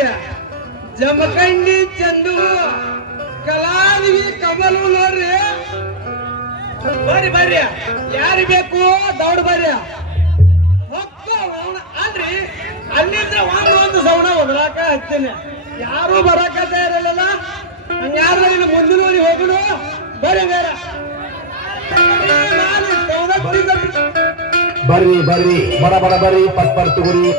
ಬರ್ರಿ ಜಮಖಂಡಿ ಚಂದು ಕಲಾವಿಗಿ ಕಮಲು ನೋಡ್ರಿ ಬರ್ರಿ ಬರ್ರಿ ಯಾರು ಬೇಕು ದೌಡ್ ಬರ್ರಿ ಅಲ್ರಿ ಅಲ್ಲಿಂದ ಒಂದು ಸೌಣ ಒದರಾಕ ಹಚ್ತೀನಿ ಯಾರು ಬರಾಕ ತಯಾರಿಲ್ಲ ಹಂಗಾದ್ರೆ ಇನ್ನು ಮುಂದಿನ ಹೋಗುದು ಬರ್ರಿ ಬೇರೆ ಬರ್ರಿ ಬರ್ರಿ ಬಡ ಬಡ ಬರ್ರಿ ಪಟ್ ಪಟ್ ತಗೋರಿ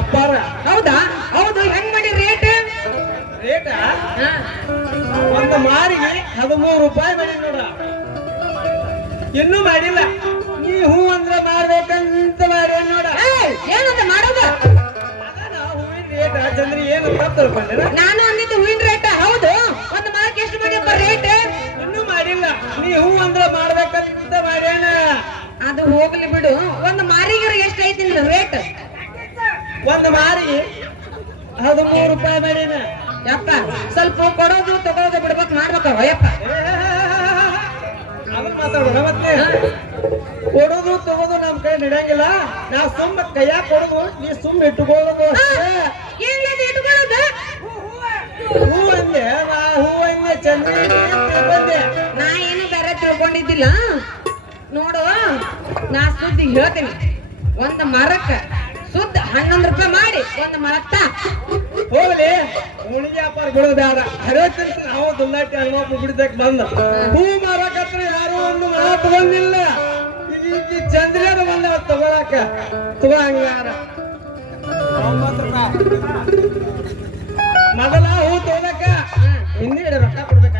ಅಪ್ಪಾರ. ಹೌದಾ? ಹೌದು, ಹೆಂಗ್ ಮಾಡಿ ರೇಟ್? ರೇಟ ಒಂದು ಮಾರಿಗೆ 13 ರೂಪಾಯಿ ಮಾಡಿ ನೋಡ. ಇನ್ನೂ ಮಾಡಿಲ್ಲ. ನೀ ಹೂ ಅಂದ್ರೆ ಮಾಡ್ಬೇಕಂತ ಮಾಡಿ ನೋಡ. ಏನಂತ ಮಾಡೋದು? ಅದಾನ ಹೂವಿನ ರೇಟ. ಚಂದ್ರಿ ಏನು ತಪ್ಪು ತಿಳ್ಕೊಂಡೆ? ನಾನು ಅಂದಿದ್ದು ಹೂವಿನ ರೇಟ್. ಹೌದು, ಒಂದು ಮಾರಕ್ಕೆ ಎಷ್ಟು ಮಾಡಿಯಪ್ಪ ರೇಟ್? ಇನ್ನೂ ಮಾಡಿಲ್ಲ. ನೀ ಹೂ ಅಂದ್ರೆ ಮಾಡ್ಬೇಕಂತ ಮಾಡ್ಯಾನ. ಅದು ಹೋಗ್ಲಿ ಬಿಡು. ಒಂದು ಮಾರಿಗರ ಎಷ್ಟು ಐತಿ ರೇಟ್? ಒಂದು ಮಾರಿಗೆ 13 ರೂಪಾಯಿ ಮಾಡ್ಯಾನ. ಯಪ್ಪ, ಸ್ವಲ್ಪ ಕೊಡೋದು ತಗೊಳೋದು ಬಿಡ್ಬೇಕು ಮಾಡ್ಬೇಕವ ಯಪ್ಪ. ಅದನ್ನ ಮಾತಾಡೋಣ. ಮತ್ತೆ ಕೊಡೋದು ತಗೋದು ನಮ್ ಕೈ ನಡೆಯಂಗಿಲ್ಲ. ನಾ ಸುಮ್ಮ ಕೈಯಾಗ ಕೊಡೋದು, ನೀ ಸುಮ್ಮ ಇಟ್ಟುಕೊಳ್ಳೋದು. ಏನ್ ಇಟ್ಕೊಳ್ಳೋದು? ಹೂ ಅಂದೆ, ಹೂ ಅಂದೆ. ಚಂದ್ರಿ ಬಂದೆ. ನಾ ಏನು ಬೇರೆ ತಿಳ್ಕೊಂಡಿದ್ದಿಲ್ಲ ನೋಡು. ನಾ ಸುದ್ದಿ ಹೇಳ್ತೀನಿ. ಒಂದು ಮರಕ್ಕ ಸುದ್ದ 11 ರೂಪಾಯಿ ಮಾಡಿ ಒಂದು ಮರಕ್ಕ ಹೋಗ್ಲಿ. ಉಣಿಗೆ ವ್ಯಾಪಾರ ಬಿಡೋದು ಬೇಡ. ಹರಿವತ್ತಿನ ನಾವು ದುಲ್ಲಾಟಿ ಹನುಮಪ್ಪ ಬಿಡದಕ್ಕೆ ಬಂದ ಹೂ ಮಾರಕತ್ರ ಯಾರು ಒಂದು ಮರ ತಗೊಂಡಿಲ್ಲ. ಈಗ ಚಂದ್ರಿಯರು ಬಂದ ತಗೊಳಕ ತಗೋಂಗಾರ. ಮೊದಲ ಹೂ ತಗೋಲಕ್ಕ ಹಿಂದೆ ರೊಕ್ಕ ಕೊಡ್ಬೇಕ.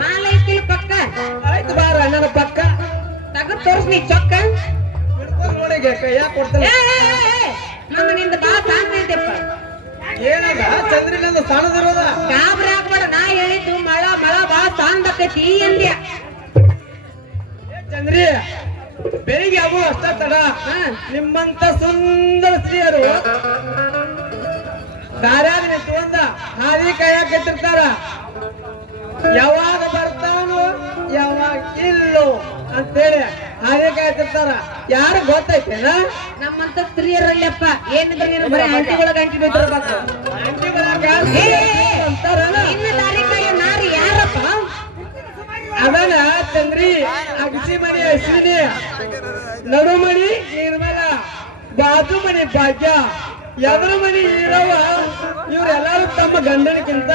ಮಾಲ ಐತಿಲ್ ಪಕ್ಕ ಆಯ್ತು ಬಾರ ಅಣ್ಣನ ಪಕ್ಕ ತಗದ್ ತೋರ್ಸ್ನಿ ಚೊಕ್ಕ ಹಿಡ್ಕೊಂಡು ನೋಡಿಗೆ ಕೈಯಾಗ ಕೊಡ್ತಾನೆ. ನಮ್ಮ ನಿಂದ ಬಾ ಸಾಂಗ್ ಐತೆಪ್ಪ. ಏನದ ಚಂದ್ರಿನಂದ ಸಣ್ಣದಿರೋದ. ಗಾಬ್ರಿ ಹಾಕ್ಬೇಡ. ನಾ ಹೇಳಿದ್ದು ಮಳ ಮಳ ಬಾ ಸಾಂಗ್ ಬರ್ತೈತಿ ಅಂದ್ಯ. ಚಂದ್ರಿ ಬೆಳಿಗ್ಗೆ ಆಗು ಅಷ್ಟ ತಡ. ನಿಮ್ಮಂತ ಸುಂದರ ಸ್ತ್ರೀಯರು ದಾರ್ಯಾಗ ನಿಂತ್ಕೊಂಡ ಹಾದಿ ಕೈಯಾಗ ಕೆತ್ತಿರ್ತಾರ. ಯಾವಾಗ ಬರ್ತಾನೋ ಯಾವಾಗ ಇಲ್ಲೋ ಅಂತೇಳಿ ಹಾದಿ ಕಾಯ್ತಿರ್ತಾರ. ಯಾರು ಗೊತ್ತೈತೇನ? ನಮ್ಮಂತ ಸ್ತ್ರೀಯರಲ್ಲಪ್ಪ ಏನಿದ್ರೆ ನೀನು ಬರೀ ಆಂಟಿಗಳ ಗಂಟಿ ಬಿದ್ದಿರ್ಬೇಕು. ಅಂತಾರಲ್ಲ. ಇನ್ನು ತಾರೀಕಾಯ ನಾರಿ ಯಾರಪ್ಪ? ಅದನ್ನ ಚಂದ್ರಿ ಅಗಸಿ ಮಣಿ ಅಶ್ವಿನಿ, ನಡುಮಣಿ ನಿರ್ಮಲ, ಬಾಜು ಮಣಿ ಭಾಗ್ಯ, ಎದುರು ಮಣಿ ಈರವ್ವ. ಇವ್ರೆಲ್ಲರೂ ತಮ್ಮ ಗಂಡನಿಗಿಂತ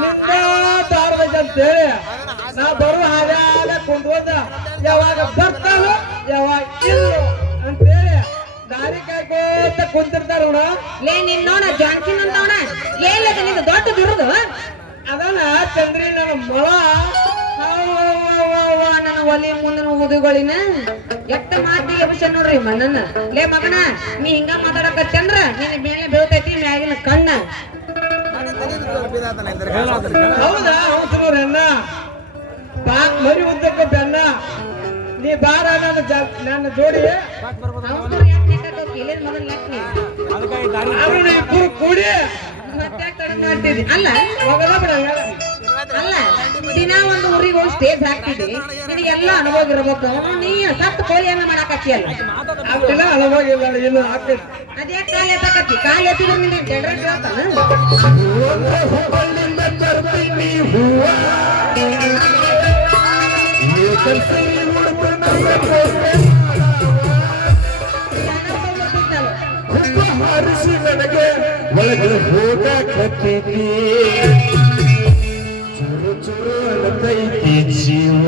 ನಿಂತಾರ್ಬೇಕಂತೇಳಿ ನಾ ಬರುವ ಹಾದ್ಯಾಗ ಕುಂತ್ಕೊಂಡ ಯಾವಾಗ ಬರ್ತಾನೋ ಯಾವಾಗ ಇಲ್ಲೋ ಅಂತೇಳಿ ದಾರಿ ಕಾಯ್ಕೋತ ಕುಂತಿರ್ತಾರ ನೋಡ. ಲೇ ನಿನ್ ನೋಡ ಜಾನ್ಸಿನ್ ಅಂತವನ ಏನಿದೆ ನಿಂದು ದೊಡ್ಡ ಬಿರುದು. ಅದನ್ನ ಚಂದ್ರಿ ನನ್ನ ಮೊಳ ನನ್ನ ಒಲಿ ಮುಂದಿನ ಊದುಗಳಿನ ಎಷ್ಟ ಮಾತಿ ಎಬ್ಸ ನೋಡ್ರಿ ಮಣ್ಣನ್ನ. ಲೇ ಮಗನ, ನೀ ಹಿಂಗ ಮಾತಾಡಕತ್ತಂದ್ರ ನಿನ್ನ ಮೇಲೆ ಬೀಳ್ತೈತಿ ಮ್ಯಾಗಿನ ಕಣ್ಣ. ಹೌದಾ? ಹೌದು ಅಣ್ಣ. ಮರಿ ಉದ್ದಕ್ಕ ಬೆನ್ನ. ನೀ ಬಾರ ನನ್ನ ಜೋಡಿ. ಅವ್ರು ಇಬ್ರು ಕೂಡಿ ಮತ್ತೆ ಕಡಿಮೆ ಮಾಡ್ತಿದ್ದಿ ಅಲ್ಲ? ಹೋಗಲ್ಲ ಬಿಡ. ಅಲ್ಲ, ದಿನ ಒಂದು ಊರಿಗೆ ಹೋಗಿ ಸ್ಟೇಜ್ ಹಾಕ್ತಿದ್ದಿ. ನಿನಗೆಲ್ಲ ಅನುಭವ ಇರ್ಬೇಕು. ನೀ ಸತ್ತು ಕೋಳಿಯನ್ನ ಮಾಡಾಕತ್ತಿಯಲ್ಲ. ಆಗ್ತಿಲ್ಲ ಅನುಭವಿಲ್ಲ. ಇನ್ನು ಆಗ್ತೈತಿ. ಅದೇ ಕಾಲ ಎತ್ತಕತ್ತಿ. ಕಾಲ ಎತ್ತಿದ್ರೆ ನಿನ್ನ ಜನರೇಟ್ ಹೇಳ್ತಾನ. ಒಳಗಡೆ ಹೋದ ಕತ್ತಿ ಚುರು ಚುರು ಅನ್ನತೈತಿ ಜೀವ.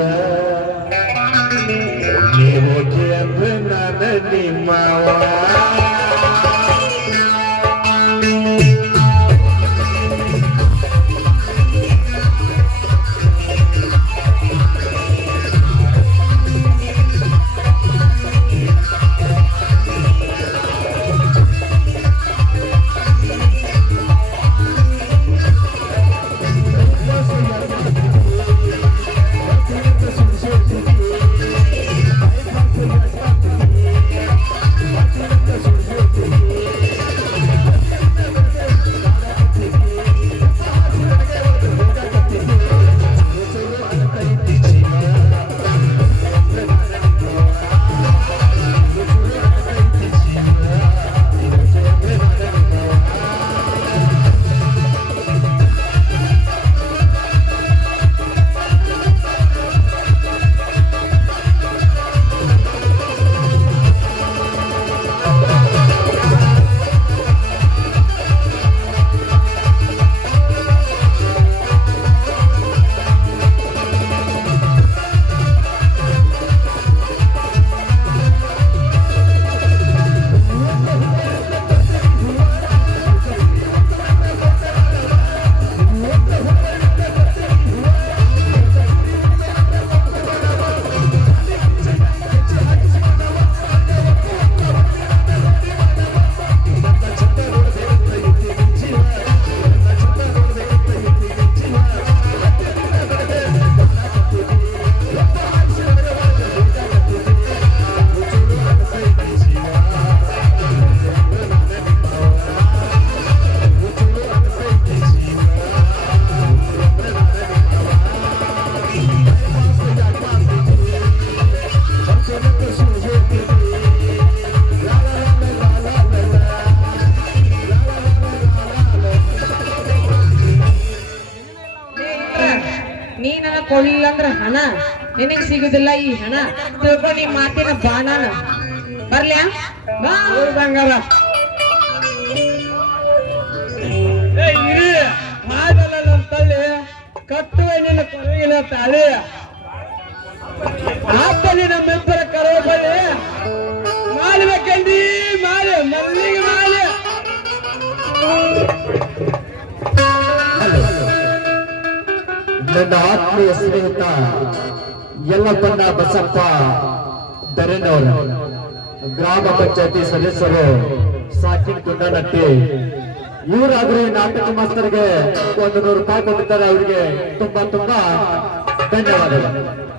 ಹೋಗಿ ಅಂದ್ರೆ ನಾನು ನಿಮ್ಮವ. ಕೊಡ್ಲಿಲ್ಲ ಅಂದ್ರ ಹಣ ನಿನಗ್ ಸಿಗುದಿಲ್ಲ ಈ ಹಣ ತಿಳ್ಕೊಂಡು ಈ ಮಾತಿನ ಬಾಣನ ಬರ್ಲ್ಯಾ ಬಾ ಹೋಗ್ ಬಂಗಾರ ಏ ಇರಿ ಹಾಗಲ್ಲ ನನ್ನ ತಳ್ಳಿ ಕಟ್ಟುವೆ ನಿನ್ನ ಕೊರಗಿನ ತಾಳಿ ಆತಲ್ಲಿ ನಮ್ಮಿಬ್ಬರ ಕರವ ಬಳಿ ಮಾಡ್ಬೇಕಂದಿ ಮಾಡಿ ಮಲ್ಲಿಗೆ ಮಾಡಿ ನನ್ನ ಆತ್ಮೀಯ ಸ್ನೇಹಿತ ಯಲ್ಲಪ್ಪಣ್ಣ ಬಸಪ್ಪ ದರೆನವರು ಗ್ರಾಮ ಪಂಚಾಯತಿ ಸದಸ್ಯರು ಸಾಕಿನ್ ಗುಂಡನಟ್ಟಿ ಇವರಾದ್ರೆ ನಾಟಕ ಮಾಸ್ತರ್ಗೆ 100 ರೂಪಾಯಿ ಕೊಟ್ಟಿದ್ದಾರೆ. ಅವರಿಗೆ ತುಂಬಾ ಧನ್ಯವಾದಗಳು.